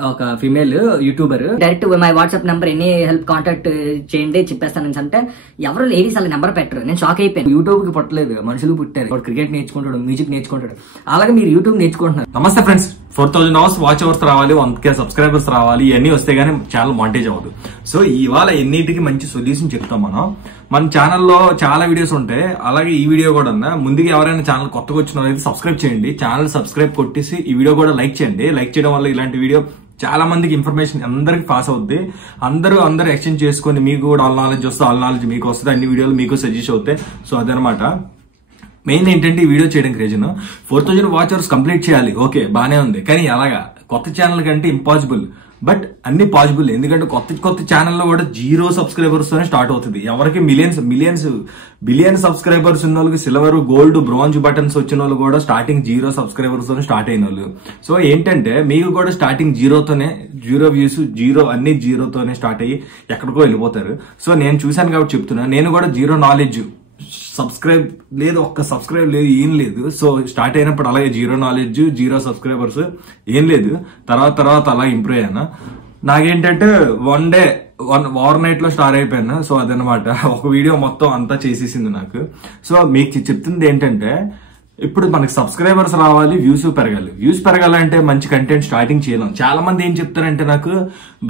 ఒక female YouTuber direct my WhatsApp number any help contact చేయండి చెప్పేస్తాను అంటే ఎవరు లేడీస్ అలా నెంబర్ పెట్టరు. నేను షాక్ అయిపోయాను. యూట్యూబ్ కి పుట్టలేదు, మనుషులు పుట్టారు. వాడు క్రికెట్ నేర్చుకుంటాడు, మ్యూజిక్ నేర్చుకుంటాడు. అలాగే మీరు యూట్యూబ్ నేర్చుకుంటున్నారు. నమస్తే ఫ్రెండ్స్, 4000 అవర్స్ వాచ్ అవర్స్ రావాలి, 100K సబ్స్క్రైబర్స్ రావాలి, ఇవన్నీ వస్తే గానీ ఛానల్ మానిటైజ్ అవ్వదు. సో ఇవాళ ఎన్నిటికి మంచి సొల్యూషన్ చెప్తాం. మన ఛానల్లో చాలా వీడియోస్ ఉంటాయి, అలాగే ఈ వీడియో కూడా ఉందా. ముందుగా ఎవరైనా ఛానల్ కొత్తగా వచ్చిన వాళ్ళైతే సబ్స్క్రైబ్ చేయండి. ఛానల్ సబ్స్క్రైబ్ కొట్టేసి ఈ వీడియో కూడా లైక్ చేయండి. లైక్ చేయడం వల్ల ఇలాంటి వీడియో చాలా మందికి ఇన్ఫర్మేషన్ అందరికి పాస్ అవుద్ది. అందరూ ఎక్స్చేంజ్ చేసుకుని మీకు కూడా ఆల్ నాలెడ్జ్ వస్తే ఆల్ నాలెడ్జ్ మీకు వస్తుంది. అన్ని వీడియోలు మీకు సజెస్ట్ అవుతాయి. సో అదనమాట మెయిన్ ఏంటంటే ఈ వీడియో చేయడానికి రీజన్ 4000 వాచ్ అవర్స్ కంప్లీట్ చేయాలి. ఓకే, బానే ఉంది, కానీ ఎలాగా? కొత్త ఛానల్ కంటే ఇంపాసిబుల్, బట్ అన్ని పాసిబుల్. ఎందుకంటే కొత్త ఛానల్లో కూడా 0 సబ్స్క్రైబర్స్ తోనే స్టార్ట్ అవుతుంది. ఎవరికి బిలియన్ సబ్స్క్రైబర్స్ ఉన్న వాళ్ళకి సిల్వర్, గోల్డ్, బ్రాంజ్ బటన్స్ వచ్చిన వాళ్ళు కూడా స్టార్టింగ్ 0 సబ్స్క్రైబర్స్ తోనే స్టార్ట్ అయిన వాళ్ళు. సో ఏంటంటే మీకు కూడా స్టార్టింగ్ 0 వ్యూస్, 0 అన్ని 0 తోనే స్టార్ట్ అయ్యి ఎక్కడికో వెళ్ళిపోతారు. సో నేను చూశాను కాబట్టి చెప్తున్నా. నేను కూడా 0 నాలెడ్జ్, సబ్స్క్రైబ్ లేదు, ఒక్క సబ్స్క్రైబ్ లేదు, ఏం లేదు. సో స్టార్ట్ అయినప్పుడు అలాగే 0 నాలెడ్జ్, 0 సబ్స్క్రైబర్స్, ఏం లేదు. తర్వాత అలా ఇంప్రూవ్ అయ్యాను. నాకేంటంటే ఓవర్ నైట్ లో స్టార్ట్ అయిపోయాను. సో అదనమాట ఒక వీడియో మొత్తం అంతా చేసేసింది నాకు. సో మీకు చెప్తుంది ఏంటంటే ఇప్పుడు మనకి సబ్స్క్రైబర్స్ రావాలి, వ్యూస్ పెరగాలి. వ్యూస్ పెరగాలంటే మంచి కంటెంట్ స్టార్టింగ్ చేయలేం. చాలా మంది ఏం చెప్తారంటే నాకు,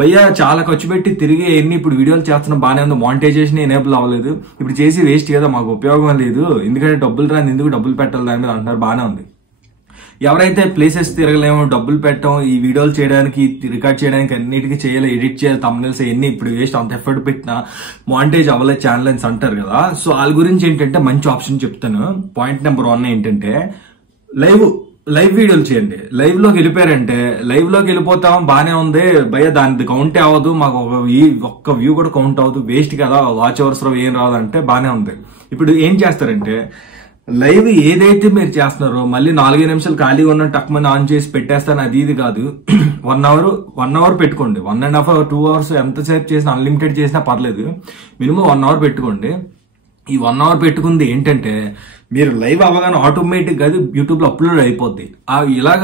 భయ్యా చాలా ఖర్చు పెట్టి తిరిగి ఎన్ని ఇప్పుడు వీడియోలు చేస్తున్నా బాగానే ఉంది, మానిటైజేషన్ ఎనేబుల్ అవ్వలేదు, ఇప్పుడు చేసి వేస్ట్ కదా, మాకు ఉపయోగం లేదు, ఎందుకంటే డబ్బులు రాని ఎందుకు డబ్బులు పెట్టాలి దాని మీద అంటున్నారు. బాగానే ఉంది. ఎవరైతే ప్లేసెస్ తిరగలేమో, డబ్బులు పెట్టాం, ఈ వీడియోలు చేయడానికి, రికార్డ్ చేయడానికి, అన్నిటికీ చేయాలి, ఎడిట్ చేయాలి, థంబ్నెయిల్స్ ఎన్ని ఇప్పుడు వేస్ట్, అంత ఎఫర్ట్ పెట్టినా మానిటైజ్ అవ్వలేదు ఛానల్ అని అంటారు కదా. సో వాళ్ళ గురించి ఏంటంటే మంచి ఆప్షన్ చెప్తాను. పాయింట్ నెంబర్ 1 ఏంటంటే లైవ్ వీడియోలు చేయండి. లైవ్ లోకి వెళ్ళిపోయారంటే, లైవ్ లోకి వెళ్ళిపోతాం బానే ఉంది భయ్య, దాని కౌంటే అవ్వదు, మాకు ఒక్క వ్యూ కూడా కౌంట్ అవ్వదు, వేస్ట్ కదా, వాచ్ అవర్స్ లో ఏం రాదంటే బానే ఉంది. ఇప్పుడు ఏం చేస్తారంటే లైవ్ ఏదైతే మీరు చేస్తున్నారో మళ్ళీ 4 నిమిషాలు ఖాళీగా ఉన్న టక్మని ఆన్ చేసి పెట్టేస్తాను, అది ఇది కాదు. 1 అవర్ పెట్టుకోండి. 1.5 అవర్ 2 అవర్స్ ఎంతసేపు చేసినా, అన్లిమిటెడ్ చేసినా పర్లేదు, మినిమం 1 అవర్ పెట్టుకోండి. ఈ 1 అవర్ పెట్టుకుంది ఏంటంటే మీరు లైవ్ అవ్వగానే ఆటోమేటిక్ గా యూట్యూబ్ లో అప్లోడ్ అయిపోద్ది. ఇలాగ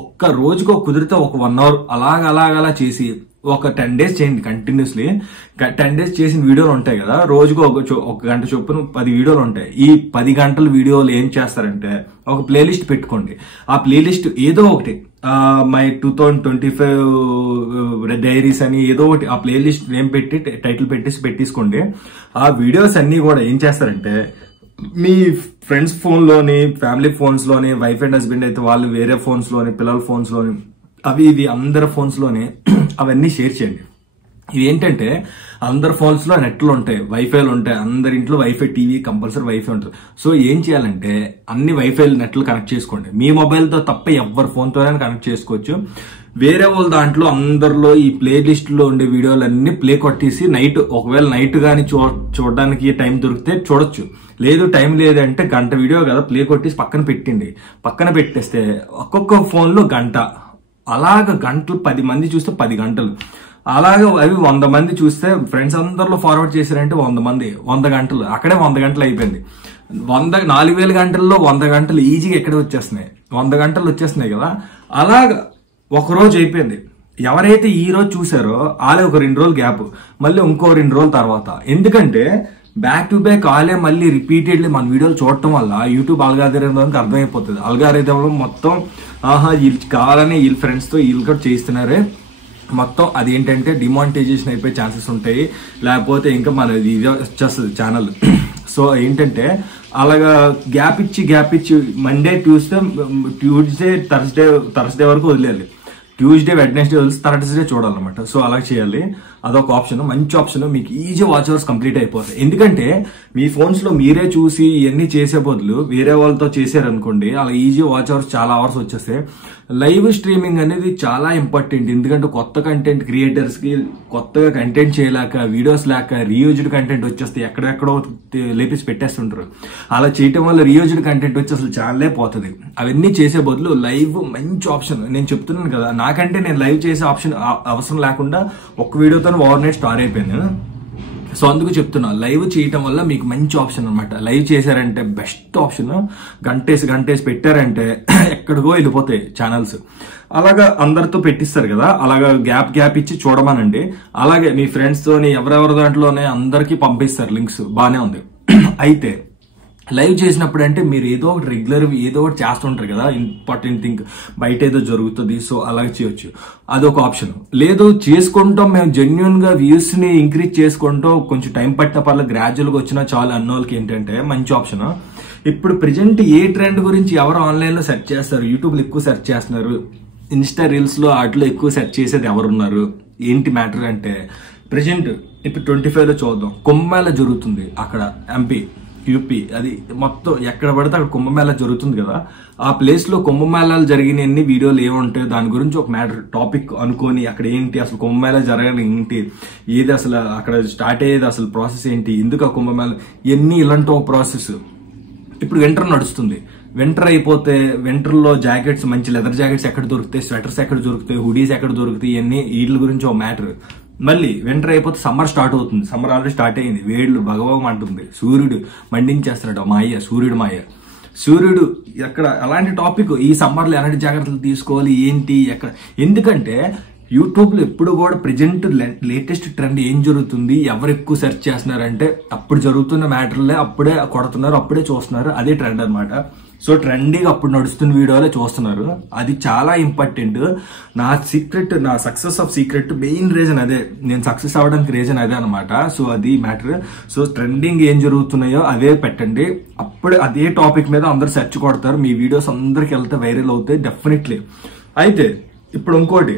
ఒక్క రోజుకో కుదిరితే ఒక 1 అవర్ అలాగలా చేసి ఒక 10 days చేయండి కంటిన్యూస్లీ. 10 days చేసిన వీడియోలు ఉంటాయి కదా, రోజుకు ఒక గంట చొప్పున 10 వీడియోలు ఉంటాయి. ఈ 10 గంటల వీడియోలు ఏం చేస్తారంటే ఒక ప్లేలిస్ట్ పెట్టుకోండి. ఆ ప్లేలిస్ట్ ఏదో ఒకటి, మై 2025 డైరీస్ అని ఏదో ఒకటి, ఆ ప్లేలిస్ట్ నేమ్ పెట్టి టైటిల్ పెట్టేసుకోండి. ఆ వీడియోస్ అన్ని కూడా ఏం చేస్తారంటే మీ ఫ్రెండ్స్ ఫోన్ లోని, ఫ్యామిలీ ఫోన్స్ లోని, వైఫ్ అండ్ హస్బెండ్ అయితే వాళ్ళు వేరే ఫోన్స్ లోని, పిల్లల ఫోన్స్ లోని, అవి ఇవి అందరి ఫోన్స్ లోనే అవన్నీ షేర్ చేయండి. ఇది ఏంటంటే అందరి ఫోన్స్ లో నెట్లు ఉంటాయి, వైఫైలు ఉంటాయి, అందరి ఇంట్లో వైఫై, టీవీ కంపల్సరీ వైఫై ఉంటుంది. సో ఏం చేయాలంటే అన్ని వైఫై నెట్లు కనెక్ట్ చేసుకోండి. మీ మొబైల్ తో తప్ప ఎవరి ఫోన్ తోనే కనెక్ట్ చేసుకోవచ్చు. వేరే వాళ్ళ దాంట్లో అందరిలో ఈ ప్లే లిస్ట్ లో ఉండే వీడియోలన్నీ ప్లే కొట్టేసి ఒకవేళ నైట్ గానీ చూడడానికి టైం దొరికితే చూడొచ్చు. లేదు టైం లేదంటే గంట వీడియో కదా, ప్లే కొట్టేసి పక్కన పెట్టేస్తే ఒక్కొక్క ఫోన్ లో గంట, అలాగ గంటలు 10 మంది చూస్తే 10 గంటలు, అలాగే అవి 100 మంది చూస్తే ఫ్రెండ్స్ అందరిలో ఫార్వర్డ్ చేశారంటే 100 మంది 100 గంటలు, అక్కడే 100 గంటలు అయిపోయింది. 4000 గంటల్లో 100 గంటలు ఈజీగా ఎక్కడే వచ్చేస్తున్నాయి, 100 గంటలు వచ్చేస్తున్నాయి కదా. అలాగ ఒక రోజు అయిపోయింది. ఎవరైతే ఈ రోజు చూసారో వాళ్ళే ఒక 2 రోజులు గ్యాప్, మళ్ళీ ఇంకో 2 రోజుల తర్వాత. ఎందుకంటే బ్యాక్ టు బ్యాక్ వాళ్ళే మళ్ళీ రిపీటెడ్లీ మన వీడియోలు చూడటం వల్ల యూట్యూబ్ అల్గారిథంకి అర్థమైపోతుంది. అల్గారిథంలో మొత్తం వీళ్ళు కావాలని వీళ్ళ ఫ్రెండ్స్ తో వీళ్ళు కూడా చేస్తున్నారే మొత్తం, అదేంటంటే డిమానిటైజేషన్ అయిపోయే ఛాన్సెస్ ఉంటాయి, లేకపోతే ఇంకా మన ఇది వచ్చేస్తుంది ఛానల్. సో ఏంటంటే అలాగా గ్యాప్ ఇచ్చి మండే, ట్యూస్డే, థర్స్డే వరకు వదిలేయాలి. ట్యూస్డే, వెడ్నెస్డే వదిలి థర్స్డే చూడాలన్నమాట. సో అలా చేయాలి. అదొక ఆప్షన్, మంచి ఆప్షన్. మీకు ఈజీ వాచ్ అవర్స్ కంప్లీట్ అయిపోతాయి. ఎందుకంటే మీ ఫోన్స్ లో మీరే చూసి ఇవన్నీ చేసే బదులు వేరే వాళ్ళతో చేశారనుకోండి, అలా ఈజీ వాచ్ అవర్స్ చాలా అవర్స్ వచ్చేస్తాయి. లైవ్ స్ట్రీమింగ్ అనేది చాలా ఇంపార్టెంట్. ఎందుకంటే కొత్త కంటెంట్ క్రియేటర్స్ కి కొత్తగా కంటెంట్ చేయలేక, వీడియోస్ లేక రీయూజ్డ్ కంటెంట్ వచ్చేస్తే ఎక్కడెక్కడో లేపేసి పెట్టేస్తుంటారు. అలా చేయటం వల్ల రీయూజ్డ్ కంటెంట్ వచ్చి అసలు ఛానలే పోతుంది. అవన్నీ చేసే బదులు లైవ్ మంచి ఆప్షన్. నేను చెప్తున్నాను కదా, నాకంటే నేను లైవ్ చేసే ఆప్షన్ అవసరం లేకుండా ఒక్క వీడియోతో ఓవర్ నైట్ స్టార్ అయిపోయాను. సో అందుకు చెప్తున్నా, లైవ్ చేయటం వల్ల మీకు మంచి ఆప్షన్ అనమాట. లైవ్ చేశారంటే బెస్ట్ ఆప్షన్. గంటేసి పెట్టారంటే ఎక్కడికో వెళ్ళిపోతాయి ఛానల్స్. అలాగా అందరితో పెట్టిస్తారు కదా, అలాగా గ్యాప్ ఇచ్చి చూడమనండి. అలాగే మీ ఫ్రెండ్స్ తోని ఎవరెవరి దాంట్లోనే అందరికీ పంపిస్తారు లింక్స్, బానే ఉంది. అయితే లైవ్ చేసినప్పుడు అంటే మీరు ఏదో ఒకటి రెగ్యులర్ ఏదో ఒకటి చేస్తుంటారు కదా, ఇంపార్టెంట్ థింగ్ బయట ఏదో జరుగుతుంది, సో అలాగే చేయొచ్చు, అదొక ఆప్షన్. లేదు చేసుకుంటాం మేము జెన్యున్ గా వ్యూస్ ని ఇంక్రీజ్ చేసుకుంటూ కొంచెం టైం పట్టిన పర్లేదు గ్రాడ్యువల్ గా వచ్చినా చాలు అన్నోళ్ళకి ఏంటంటే మంచి ఆప్షన్. ఇప్పుడు ప్రెజెంట్ ఏ ట్రెండ్ గురించి ఎవరు ఆన్లైన్ లో సెర్చ్ చేస్తారు? యూట్యూబ్ లో ఎక్కువ సెర్చ్ చేస్తున్నారు, ఇన్స్టా రీల్స్ లో వాటిలో ఎక్కువ సెర్చ్ చేసేది ఎవరున్నారు? ఏంటి మ్యాటర్ అంటే ప్రెజెంట్ ఇప్పుడు 25 లో చూద్దాం, కుంభమేళ జరుగుతుంది అక్కడ, ఎంపీ యూపీ, అది మొత్తం ఎక్కడ పడితే అక్కడ కుంభమేళ జరుగుతుంది కదా. ఆ ప్లేస్ లో కుంభమేళాలు జరిగిన ఎన్ని వీడియోలు ఏముంటాయి దాని గురించి ఒక మ్యాటర్ టాపిక్ అనుకొని అక్కడ ఏంటి అసలు కుంభమేళ జరగాలి ఏంటి, ఏది అసలు అక్కడ స్టార్ట్ అయ్యేది అసలు ప్రాసెస్ ఏంటి, ఎందుకు ఆ కుంభమేళ, ఎన్ని ఇలాంటి ఒక ప్రాసెస్. ఇప్పుడు వింటర్ నడుస్తుంది, వింటర్ అయిపోతే వింటర్ లో జాకెట్స్, మంచి లెదర్ జాకెట్స్ ఎక్కడ దొరుకుతాయి, స్వెటర్స్ ఎక్కడ దొరుకుతాయి, హుడీస్ ఎక్కడ దొరుకుతాయి, ఇవన్నీ వీటి గురించి ఒక మ్యాటర్. మళ్ళీ వింటర్ అయిపోతే సమ్మర్ స్టార్ట్ అవుతుంది, సమ్మర్ ఆల్రెడీ స్టార్ట్ అయింది, వేళ్ళు భగభగం అంటుంది, సూర్యుడు మండించేస్తున్నాడు, సూర్యుడు ఎక్కడ, అలాంటి టాపిక్. ఈ సమ్మర్ లో ఎలాంటి జాగ్రత్తలు తీసుకోవాలి ఏంటి ఎక్కడ, ఎందుకంటే యూట్యూబ్ లో ఎప్పుడు కూడా ప్రెజెంట్ లేటెస్ట్ ట్రెండ్ ఏం జరుగుతుంది, ఎవరు ఎక్కువ సెర్చ్ చేస్తున్నారంటే అప్పుడు జరుగుతున్న మ్యాటర్లే అప్పుడే కొడుతున్నారు, అప్పుడే చూస్తున్నారు, అదే ట్రెండ్ అనమాట. సో ట్రెండింగ్ అప్పుడు నడుస్తున్న వీడియోలే చూస్తున్నారు, అది చాలా ఇంపార్టెంట్. నా success of secret main reason అదే, నేను సక్సెస్ అవ్వడానికి రీజన్ అదే అనమాట. సో అది మ్యాటర్. సో ట్రెండింగ్ ఏం జరుగుతున్నాయో అవే పెట్టండి, అప్పుడే అదే టాపిక్ మీద అందరు సెర్చ్ కొడతారు, మీ వీడియోస్ అందరికి వెళ్తే వైరల్ అవుతాయి డెఫినెట్లీ. అయితే ఇప్పుడు ఇంకోటి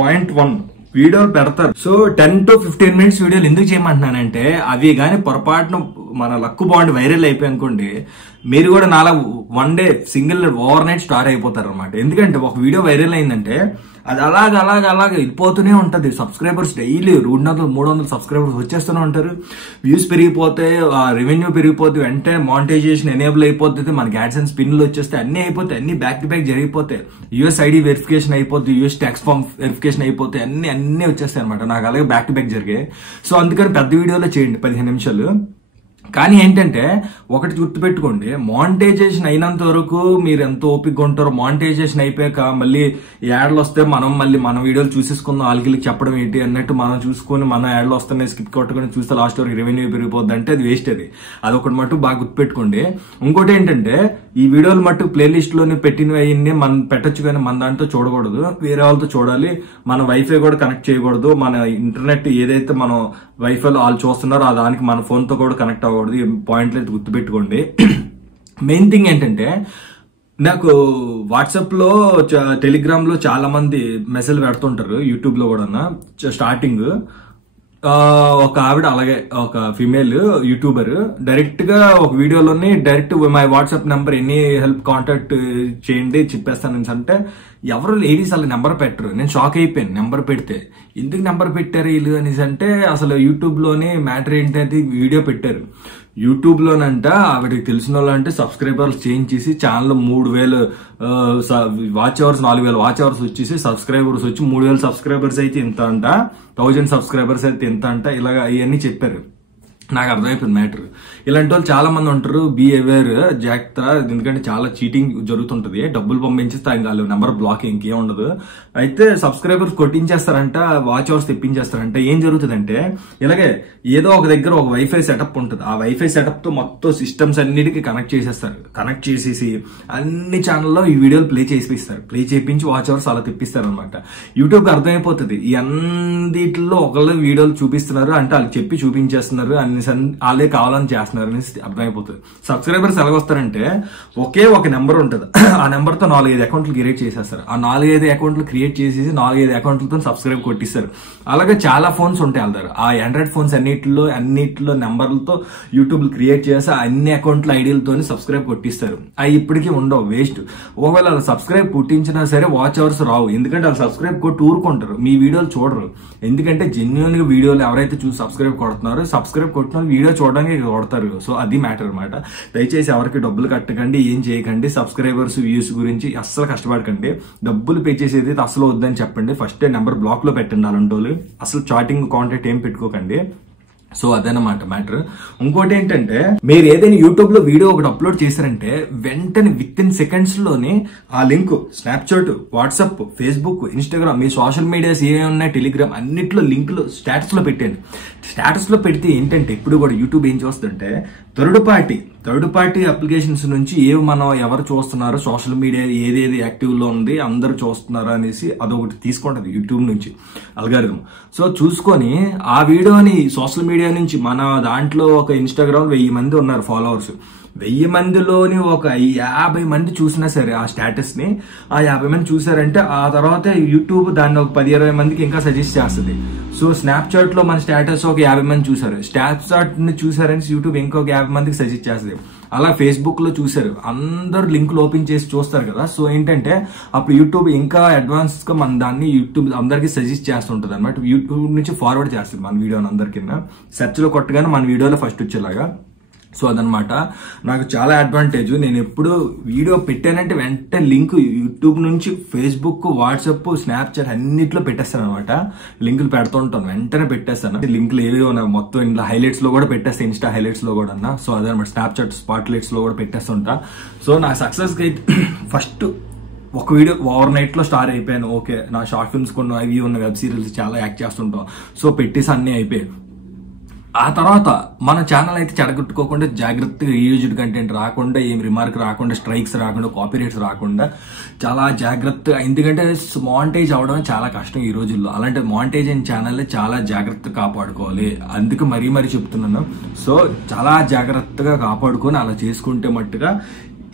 .1 వీడియోలు పెడతారు. సో 10 to 15 minutes వీడియోలు ఎందుకు చేయమంటున్నానంటే అవి కానీ పొరపాటున మన లక్కు బాగుండి వైరల్ అయిపోయి అనుకోండి, మీరు కూడా నాలా one day single over night star అయిపోతారు అనమాట. ఎందుకంటే ఒక వీడియో వైరల్ అయిందంటే అది అలాగ వెళ్ళిపోతూనే ఉంటది. సబ్స్క్రైబర్స్ డైలీ 200-300 సబ్స్క్రైబర్స్ వచ్చేస్తూనే ఉంటారు, వ్యూస్ పెరిగిపోతే, రెవెన్యూ పెరిగిపోతే, వెంటనే మానిటైజేషన్ ఎనేబుల్ అయిపోతుంది, మనకి యాడ్సెన్స్ పిన్లు వచ్చేస్తే అన్ని అయిపోతాయి, అన్ని బ్యాక్ టు బ్యాక్ జరిగిపోతాయి, యూఎస్ ఐడి వెరిఫికేషన్ అయిపోతుంది, యూఎస్ ట్యాక్స్ ఫామ్ వెరిఫికేషన్ అయిపోతాయి, అన్ని వచ్చేస్తాయి అనమాట. నాకు అలాగే బ్యాక్ టు బ్యాక్ జరిగాయి. సో అందుకని పెద్ద వీడియోలో చేయండి 15 నిమిషాలు. కానీ ఏంటంటే ఒకటి గుర్తుపెట్టుకోండి, మానిటైజేషన్ అయినంత వరకు మీరు ఎంత ఓపిక ఉంటారో, మానిటైజేషన్ అయిపోయాక మళ్ళీ యాడ్లు వస్తే మళ్ళీ మన వీడియోలు చూసేసుకుందాం, వాళ్ళకి చెప్పడం ఏంటి అన్నట్టు మనం చూసుకొని మన యాడ్లు వస్తున్నాయి స్కిప్ కొట్టుకొని చూస్తే లాస్ట్ వరకు రెవెన్యూ పెరిగిపోద్ది అంటే అది వేస్ట్. అదొకటి మట్టు బాగా గుర్తుపెట్టుకోండి. ఇంకోటి ఏంటంటే ఈ వీడియోలు మట్టు ప్లేలిస్ట్ లోనే పెట్టినవి అయ్యింది మనం పెట్టొచ్చు, కానీ మన దాంట్లో చూడకూడదు, వేరే వాళ్ళతో చూడాలి. మన వైఫై కూడా కనెక్ట్ చేయకూడదు, మన ఇంటర్నెట్ ఏదైతే మనం వైఫైలో వాళ్ళు చూస్తున్నారో ఆ దానికి మన ఫోన్ తో కూడా కనెక్ట్ అవ్వకూడదు. ఈ పాయింట్లు అయితే గుర్తుపెట్టుకోండి. మెయిన్ థింగ్ ఏంటంటే నాకు వాట్సాప్ లో టెలిగ్రామ్ లో చాలా మంది మెసేజ్ పెడుతుంటారు, యూట్యూబ్ లో కూడా. స్టార్టింగ్ ఒక ఆవిడ, అలాగే ఒక ఫీమేల్ యూట్యూబర్ డైరెక్ట్ గా ఒక వీడియోలోని direct my WhatsApp number any help contact చేయండి చెప్పేస్తాను అంటే, ఎవరు లేడీస్ అలా నెంబర్ పెట్టరు. నేను షాక్ అయిపోయాను నెంబర్ పెడితే, ఎందుకు నెంబర్ పెట్టారు వీళ్ళు అనేసి. అంటే అసలు యూట్యూబ్ లోనే మ్యాటర్ ఏంటంటే వీడియో పెట్టారు యూట్యూబ్ లోనంట, ఆవిడకి తెలిసిన వాళ్ళు అంటే సబ్స్క్రైబర్స్ చేంజ్ చేసి channel 3000 watch hours, 4000 watch hours వచ్చేసి సబ్స్క్రైబర్స్ వచ్చి 3000 సబ్స్క్రైబర్స్ అయితే ఇంత అంట, 1000 సబ్స్క్రైబర్స్ అయితే ఇంత అంట, ఇలాగ ఇవన్నీ చెప్పారు. నాకు అర్థమైపోయింది మ్యాటర్. ఇలాంటి వాళ్ళు చాలా మంది ఉంటారు, బీ అవేర్, జాగ్రత్త, ఎందుకంటే చాలా చీటింగ్ జరుగుతుంటది. డబ్బులు పంపించేస్తే వాళ్ళు నెంబర్ బ్లాక్, ఇంకేం ఉండదు. అయితే సబ్స్క్రైబర్స్ కొట్టించేస్తారంట, వాచ్ అవర్స్ తెప్పించేస్తారంట. ఏం జరుగుతుందంటే ఇలాగే ఏదో ఒక దగ్గర ఒక వైఫై సెటప్ ఉంటుంది, ఆ వైఫై సెటప్ తో మొత్తం సిస్టమ్స్ అన్నిటికీ కనెక్ట్ చేసేస్తారు. కనెక్ట్ చేసేసి అన్ని ఛానల్లో ఈ వీడియోలు ప్లే చేపిస్తారు, ప్లే చేయించి వాచ్ అవర్స్ అలా తెప్పిస్తారు అనమాట. యూట్యూబ్ అర్థమైపోతుంది ఈ అన్నిటిలో ఒకళ్ళు వీడియోలు చూపిస్తున్నారు అంటే వాళ్ళు చెప్పి చూపించేస్తున్నారు, అన్ని వాళ్ళే కావాలని చేస్తున్నారు అనేసి అర్థమైపోతుంది. సబ్స్క్రైబర్స్ ఎలాగొస్తారంటే ఒకే ఒక నెంబర్ ఉంటుంది, ఆ నెంబర్ తో 4-5 అకౌంట్లు క్రియేట్ చేసేస్తారు. ఆ 4-5 అకౌంట్లు క్రియేట్ చేసేసి 4-5 అకౌంట్లతో సబ్స్క్రైబ్ కొట్టిస్తారు. అలాగే చాలా ఫోన్స్ ఉంటాయి వాళ్ళ దగ్గర, ఆ ఆండ్రాయిడ్ ఫోన్స్ అన్నిటిలో నెంబర్లతో యూట్యూబ్ క్రియేట్ చేసి అన్ని అకౌంట్ల ఐడీలతో సబ్స్క్రైబ్ కొట్టిస్తారు. అవి ఇప్పటికీ ఉండవు, వేస్ట్. ఒకవేళ వాళ్ళు సబ్స్క్రైబ్ కొట్టించినా సరే వాచ్ అవర్స్ రావు, ఎందుకంటే వాళ్ళు సబ్స్క్రైబ్ కొట్టి ఊరుకుంటారు, మీ వీడియోలు చూడరు. ఎందుకంటే జెన్యున్ గా వీడియోలు ఎవరైతే చూసి సబ్స్క్రైబ్ కొడుతున్నారో, సబ్స్క్రైబ్ కొట్టిన వీడియో చూడడానికి కొడతారు. సో అది మ్యాటర్ అనమాట. దయచేసి ఎవరికి డబ్బులు కట్టకండి, ఏం చేయకండి, సబ్స్క్రైబర్స్ వ్యూస్ గురించి అస్సలు కష్టపడకండి. డబ్బులు పే చేసేది అసలు వద్దని చెప్పండి. ఫస్ట్ నెంబర్ బ్లాక్ లో పెట్టండి అలాంటి వాళ్ళు, అసలు చాటింగ్ కాంటాక్ట్ ఏం పెట్టుకోకండి. సో అదనమాట మ్యాటర్. ఇంకోటి ఏంటంటే మీరు ఏదైనా యూట్యూబ్ లో వీడియో ఒకటి అప్లోడ్ చేశారంటే వెంటనే విత్ ఇన్ సెకండ్స్ లోనే ఆ link Snapchat, WhatsApp, Facebook, Instagram, మీ సోషల్ మీడియాస్ ఏ ఉన్నాయి, టెలిగ్రామ్ అన్నిట్లో లింకులు స్టేటస్ లో పెట్టండి. స్టేటస్ లో పెడితే ఏంటంటే ఇప్పుడు కూడా యూట్యూబ్ ఏం చేస్తుంటే థర్డ్ పార్టీ అప్లికేషన్స్ నుంచి మనం ఎవరు చూస్తున్నారు, సోషల్ మీడియా ఏదేది యాక్టివ్ లో ఉంది, అందరు చూస్తున్నారు అనేసి అదొకటి తీసుకుంటది యూట్యూబ్ నుంచి అల్గారిథం. సో చూసుకొని ఆ వీడియోని సోషల్ మీడియా నుంచి మన దాంట్లో ఒక ఇన్స్టాగ్రామ్ 1000 మంది ఉన్నారు ఫాలోవర్స్, 1000 మందిలోని ఒక 50 మంది చూసినా సరే ఆ స్టేటస్ ని, ఆ 50 మంది చూసారంటే ఆ తర్వాత యూట్యూబ్ దాన్ని ఒక 10-20 మందికి ఇంకా సజెస్ట్ చేస్తుంది. సో స్నాప్చాట్ లో మన స్టేటస్ ఒక 50 మంది చూసారు, స్నాప్చాట్ ని చూసారని యూట్యూబ్ ఇంకొక 50 మందికి సజెస్ట్ చేస్తుంది. అలా ఫేస్బుక్ లో చూసారు, అందరు లింకులు ఓపెన్ చేసి చూస్తారు కదా. సో ఏంటంటే అప్పుడు యూట్యూబ్ ఇంకా అడ్వాన్స్ గా మన దాన్ని యూట్యూబ్ అందరికి సజెస్ట్ చేస్తుంటది అనమాట. యూట్యూబ్ నుంచి ఫార్వర్డ్ చేస్తుంది మన వీడియోని అందరికీ, సెర్చ్ లో కొట్టగానే మన వీడియోలో ఫస్ట్ వచ్చేలాగా. సో అదనమాట నాకు చాలా అడ్వాంటేజ్. నేను ఎప్పుడు వీడియో పెట్టానంటే వెంటనే లింక్ యూట్యూబ్ నుంచి ఫేస్బుక్, వాట్సాప్, స్నాప్చాట్ అన్నిట్లో పెట్టేస్తాను అనమాట. లింకులు పెడుతూ ఉంటాను, వెంటనే పెట్టేస్తాను. లింకులు ఏవి మొత్తం ఇంట్లో హైలైట్స్ లో కూడా పెట్టేస్తాను, ఇన్స్టా హైలైట్స్ లో కూడా అన్న. సో అదనమాట స్నాప్చాట్ స్పాట్లైట్స్ లో కూడా పెట్టేస్తుంటా. సో నా సక్సెస్ కి అయితే ఫస్ట్ ఒక వీడియో ఓవర్ నైట్ లో స్టార్ అయిపోయాను. ఓకే, నా షార్ట్ ఫిల్మ్స్ కొన్ని అవి ఉన్న వెబ్ సిరీస్ చాలా యాక్ట్ చేస్తుంటాం. సో పెట్టేసి అన్ని అయిపోయాయి. ఆ తర్వాత మన ఛానల్ అయితే చెడగొట్టుకోకుండా జాగ్రత్తగా రీయూజ్డ్ కంటెంట్ రాకుండా, ఏం రిమార్క్ రాకుండా, స్ట్రైక్స్ రాకుండా, కాపీరైట్స్ రాకుండా చాలా జాగ్రత్తగా, ఎందుకంటే మానిటైజ్ అవడం చాలా కష్టం ఈ రోజుల్లో. అలాంటి మానిటైజ్ అయిన ఛానల్ చాలా జాగ్రత్తగా కాపాడుకోవాలి. అందుకు మరీ చెప్తున్నాను. సో చాలా జాగ్రత్తగా కాపాడుకొని అలా చేసుకుంటే మట్టుగా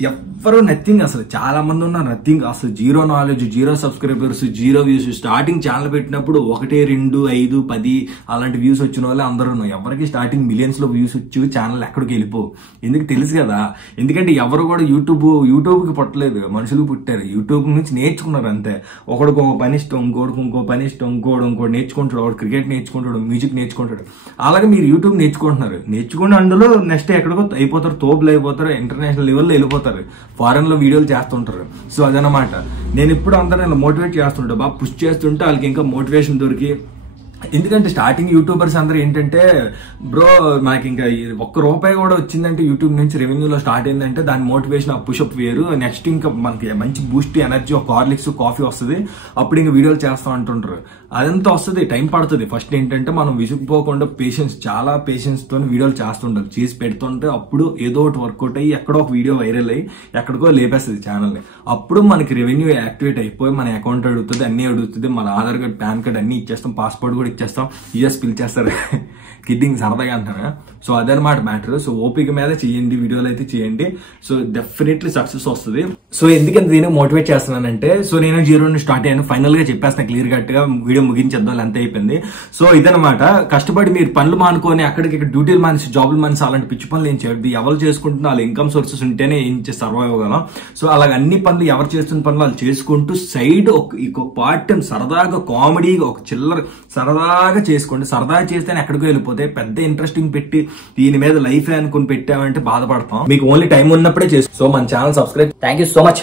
ఎవ్వరూ నథింగ్, అసలు చాలా మంది ఉన్నారు నథింగ్, అసలు zero knowledge, zero subscribers, zero views. Starting channel పెట్టినప్పుడు 1, 2, 5, 10 అలాంటి వ్యూస్ వచ్చిన వాళ్ళే అందరూ. ఎవరికి స్టార్టింగ్ మిలియన్స్ లో వ్యూస్ వచ్చి ఛానల్ ఎక్కడికి వెళ్ళిపోవు. ఎందుకు తెలుసు కదా, ఎందుకంటే ఎవరు కూడా యూట్యూబ్కి పుట్టలేదు, మనుషులు పుట్టారు. యూట్యూబ్ నుంచి నేర్చుకున్నారు అంతే. ఒకడికి ఒక పని ఇష్టం, ఇంకోటికి ఇంకో పని ఇష్టం, ఇంకోటి నేర్చుకుంటాడు, ఒకటి క్రికెట్ నేర్చుకుంటాడు, మ్యూజిక్ నేర్చుకుంటాడు. అలాగే మీరు యూట్యూబ్ నేర్చుకుని అందులో నెక్స్ట్ ఎక్కడికో అయిపోతారు, తోపులు అయిపోతారు, ఇంటర్నేషనల్ లెవెల్లో వెళ్ళిపోతారు, ఫారెన్ లో వీడియోలు చేస్తుంటారు. సో అదనమాట నేను ఇప్పుడు అందరూ మోటివేట్ చేస్తుంటా, బాగా పుష్ చేస్తుంటే వాళ్ళకి ఇంకా మోటివేషన్ దొరికి. ఎందుకంటే స్టార్టింగ్ యూట్యూబర్స్ అందరూ ఏంటంటే బ్రో మనకి ఇంకా ₹1 కూడా వచ్చిందంటే యూట్యూబ్ నుంచి రెవెన్యూలో స్టార్ట్ అయిందంటే దాని మోటివేషన్, ఆ పుషప్ వేరు. నెక్స్ట్ ఇంకా మనకి మంచి బూస్ట్ ఎనర్జీ, ఒక హార్లిక్స్, కాఫీ వస్తుంది, అప్పుడు ఇంకా వీడియోలు చేస్తాం అంటుంటారు. అదంతా వస్తుంది, టైం పడుతుంది. ఫస్ట్ ఏంటంటే మనం విసుగుపోకుండా చాలా పేషెన్స్ తో వీడియోలు చేస్తుంటారు, చేసి పెడుతుంటే అప్పుడు ఏదో ఒకటి వర్కౌట్ అయ్యి ఎక్కడో ఒక వీడియో వైరల్ అయ్యి ఎక్కడికో లేపేస్తుంది ఛానల్ని. అప్పుడు మనకి రెవెన్యూ యాక్టివేట్ అయిపోయి మన అకౌంట్ అడుగుతుంది, అన్ని అడుగుతుంది, మన ఆధార్ కార్డ్, పాన్ కార్డ్ అన్ని ఇచ్చేస్తాం, పాస్పోర్ట్ కూడా ఇచ్చేస్తాం, యూఎస్ పిలిచేస్తారు. కిడ్డింగ్ సరదాగా అంటారా. సో అదనమాట మ్యాటర్. సో ఓపిక మీద చేయండి, వీడియోలు అయితే చేయండి. సో డెఫినెట్లీ సక్సెస్ వస్తుంది. సో ఎందుకంటే నేను మోటివేట్ చేస్తున్నానంటే, సో నేను 0 నుంచి స్టార్ట్ అయ్యాను. ఫైనల్ గా చెప్పేస్తాను క్లియర్ కట్ గా, వీడియో ముగించేద్దాం, అంతే అయిపోయింది. సో ఇదనమాట, కష్టపడి మీరు పనులు మానుకొని అక్కడికి డ్యూటీలు మానేసి, జాబులు మానేసి అలాంటి పిచ్చి పనులు ఏం చేయద్దు. ఎవరు చేసుకుంటున్నా వాళ్ళ ఇన్కమ్ సోర్సెస్ ఉంటేనే ఏం చేసి సర్వైవ్ అవ్వగలం. సో అలాగ అన్ని పనులు ఎవరు చేస్తున్న పనులు వాళ్ళు చేసుకుంటూ సైడ్ ఒక పార్ట్ టైం సరదాగా, కామెడీగా, ఒక చిల్లర సరదాగా చేసుకోండి. సరదాగా చేస్తేనే ఎక్కడికో వెళ్ళిపోతే, పెద్ద ఇంట్రెస్టింగ్ పెట్టి దీని మీద లైఫ్ అనుకుని పెట్టామంటే బాధపడతాం. మీకు ఓన్లీ టైం ఉన్నప్పుడే చేసుకో. సో మన channel subscribe. Thank you so much.